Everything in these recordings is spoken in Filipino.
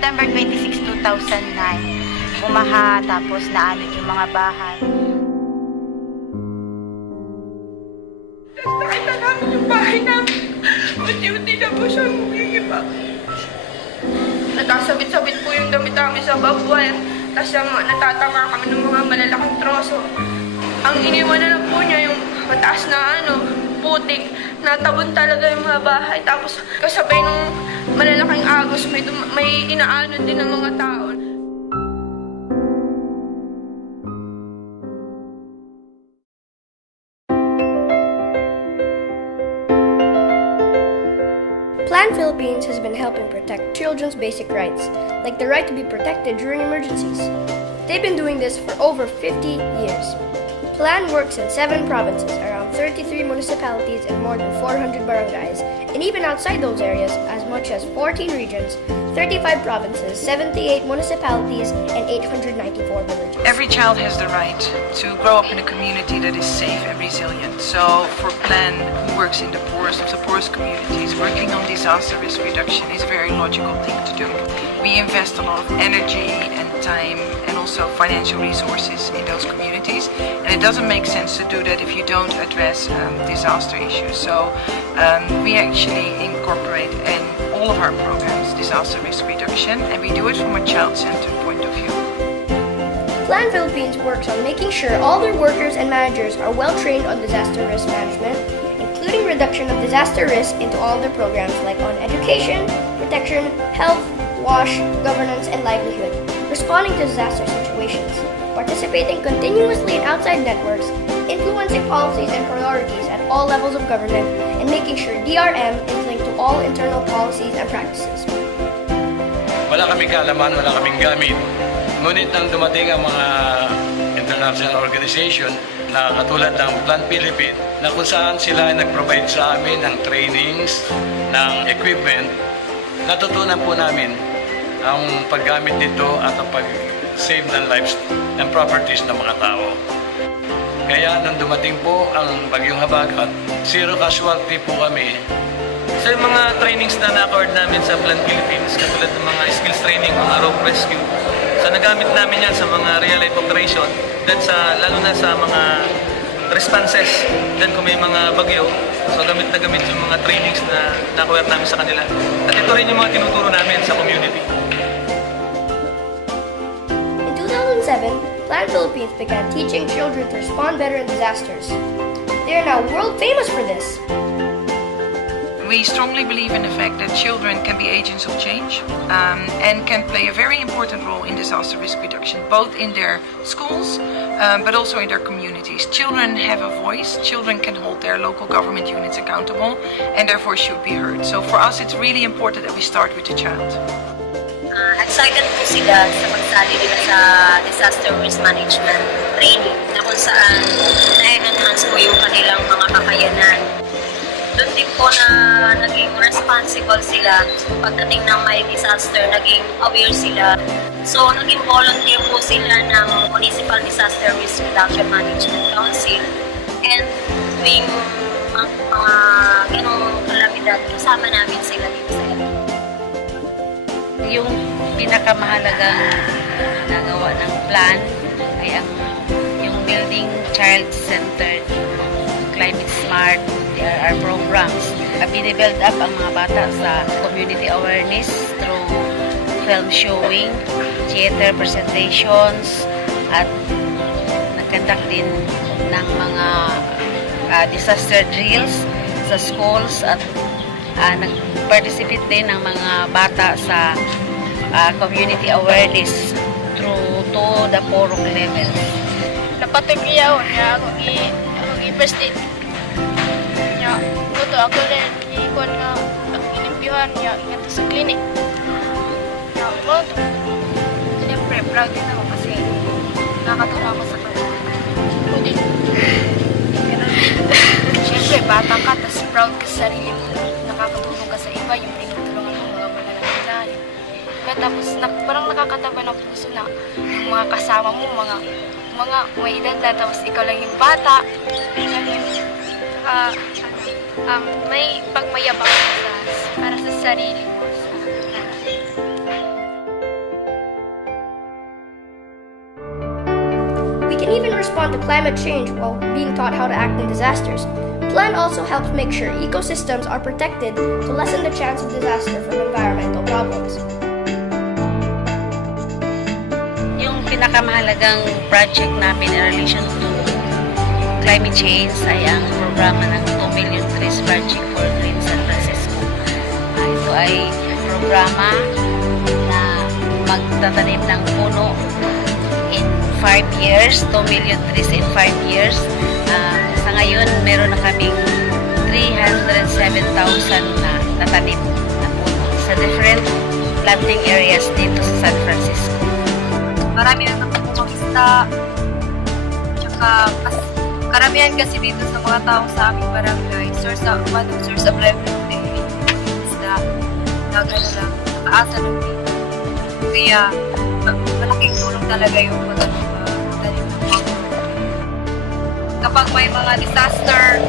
September 26, 2009, bumaha tapos naanod yung mga bahay. Nakita namin yung bahay namin. Unti-unti na po siya umiiba. Natasabit-sabit po yung damit namin sa barbwire. Tapos natatama kami ng mga malalaking troso. Ang iniwan na lang po niya yung mataas na putik. Natabon talaga yung mga bahay. Tapos kasabay ng malalaking agos, may inaanod din ng mga tao. Plan Philippines has been helping protect children's basic rights, like the right to be protected during emergencies. They've been doing this for over 50 years. Plan works in 7 provinces, around 33 municipalities, and more than 400 barangays, and even outside those areas, as much as 14 regions, 35 provinces, 78 municipalities, and 894 villages. Every child has the right to grow up in a community that is safe and resilient. So for Plan, who works in the poorest of the poorest communities, working on disaster risk reduction is a very logical thing to do. We invest a lot of energy and time and also financial resources in those communities, and it doesn't make sense to do that if you don't address disaster issues. So we actually incorporate in all of our programs disaster risk reduction, and we do it from a child-centered point of view. Plan Philippines works on making sure all their workers and managers are well trained on disaster risk management, including reduction of disaster risk into all their programs like on education, protection, health, WASH, governance, and livelihood, responding to disaster situations, participating continuously in outside networks, influencing policies and priorities at all levels of government, and making sure DRM is linked to all internal policies and practices. Wala kaming kaalaman, wala kaming gamit. Ngunit nang dumating ang mga international organization na katulad ng Plan Philippines, na kung saan sila ay nag-provide sa amin ng trainings, ng equipment, natutunan po namin ang paggamit nito at ang pag-save ng lives and properties ng mga tao. Kaya nung dumating po ang Bagyong Habagat, zero casualty po kami. Sa mga trainings na na-accord namin sa Plan Philippines, katulad ng mga skills training, mga rope rescue, so nagamit namin yan sa mga real-life operation, then lalo na sa mga responses, then kung may mga bagyo, so gamit na gamit yung mga trainings na na-acquire namin sa kanila. At ito rin yung mga tinuturo namin sa community. In 2007, Plan Philippines began teaching children to respond better in disasters. They are now world famous for this. We strongly believe in the fact that children can be agents of change and can play a very important role in disaster risk reduction, both in their schools but also in their communities. Children have a voice, children can hold their local government units accountable and therefore should be heard. So for us, it's really important that we start with the child. Excited po sila sa pagsali nila sa disaster risk management training na kung saan na-enhance po yung kanilang mga kakayanan. Doon din po na naging responsible sila pagdating ng may disaster, naging aware sila. So, naging volunteer po sila ng Municipal Disaster Risk Reduction Management Council. And tuwing mga ganong kalamidad, kasama namin sila dito sa ito. Yung pinakamahalagang nagawa ng plan ay yung building child-centered, climate smart, our programs. Binibuild up ang mga bata sa community awareness through film showing, theater presentations, at nag-conduct din ng mga disaster drills sa schools at nag-participate din ng mga bata sa community awareness through to the forum level. Napatag niya akong i-first aid. Buto ako rin, ikon nga, inimpyuhan niya, ingat sa klinik. Buto. Siyempre, proud din ako kasi nakatulong ako sa kanila. Pwede. Siyempre, bata ka, tas proud ka sa sarili mo. Nakakatulong ka sa iba, yung pinutulungan mo, mga malalakihan. Tapos, parang nakakataba ng puso na yung mga kasama mo, mga may edad na, tapos ikaw lang yung bata. May pagmayabang para sa sarili mo. respond to climate change while being taught how to act in disasters. Plan also helps make sure ecosystems are protected to lessen the chance of disaster from environmental problems. Yung pinakamahalagang project namin in relation to climate change ay ang programa ng 2 Million Trees Project for Green San Francisco. Ito ay programa na magtatanim ng puno in 5 years, 2 million trees in 5 years. Sa ngayon, meron na kaming 307,000 na natanim na puno sa different planting areas dito sa San Francisco. Marami na nakukuha isda. Tsaka, karamihan kasi dito sa mga tao sa aming barangay, one of source of livelihood din isda. Lang, nakaasa ng dito. Kaya, malaking tulong talaga yung pagtanim ng mangrove. Kapag may mga disaster,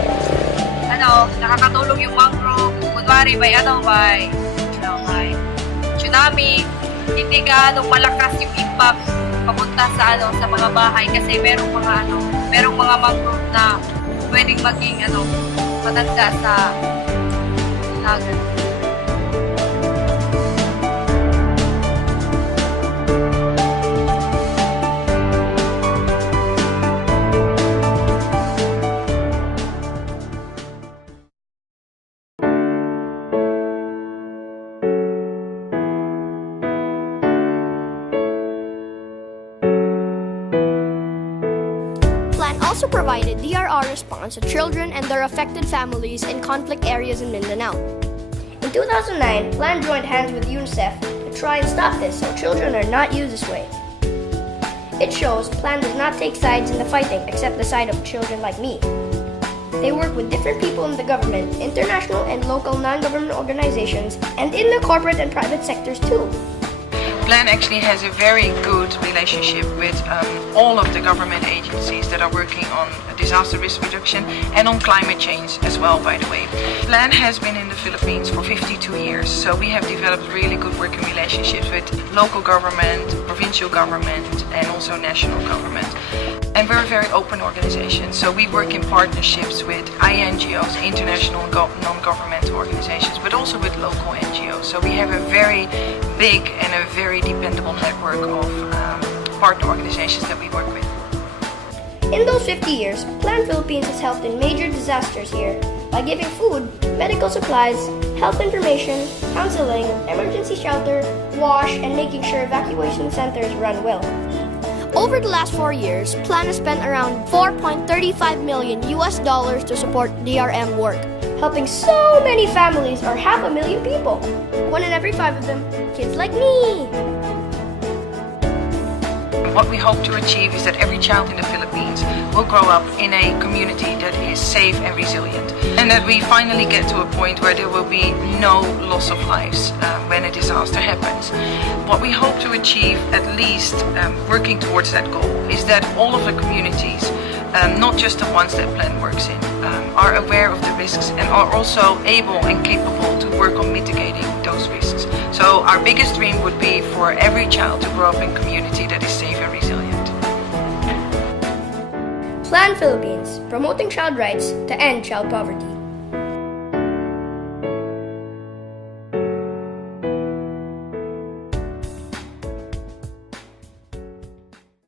nakakatulong yung mangrove. Kunwari, may tsunami, hindi malakas yung impact papunta sa mga bahay kasi merong mga mangrove na pwedeng maging matanda sa dagat. Also provided DRR response to children and their affected families in conflict areas in Mindanao. In 2009, Plan joined hands with UNICEF to try and stop this so children are not used this way. It shows Plan does not take sides in the fighting except the side of children like me. They work with different people in the government, international and local non-government organizations, and in the corporate and private sectors too. Plan actually has a very good relationship with all of the government agencies that are working on disaster risk reduction and on climate change as well, by the way. Plan has been in the Philippines for 52 years, so we have developed really good working relationships with local government, provincial government, and also national government. And we're a very open organization, so we work in partnerships with INGOs, international non-governmental organizations, but also with local NGOs. So we have a very big and a very dependable network of partner organizations that we work with. In those 50 years, Plan Philippines has helped in major disasters here by giving food, medical supplies, health information, counseling, emergency shelter, wash, and making sure evacuation centers run well. Over the last 4 years, Plan has spent around $4.35 million to support DRM work, helping so many families or 500,000 people. 1 in every 5 of them, kids like me. What we hope to achieve is that every child in the Philippines will grow up in a community that is safe and resilient, and that we finally get to a point where there will be no loss of lives when a disaster happens. What we hope to achieve, at least working towards that goal, is that all of the communities, not just the ones that Plan works in, are aware of the risks and are also able and capable to work on mitigating those risks. So our biggest dream would be for every child to grow up in a community that is safe and resilient. Plan Philippines, promoting child rights to end child poverty.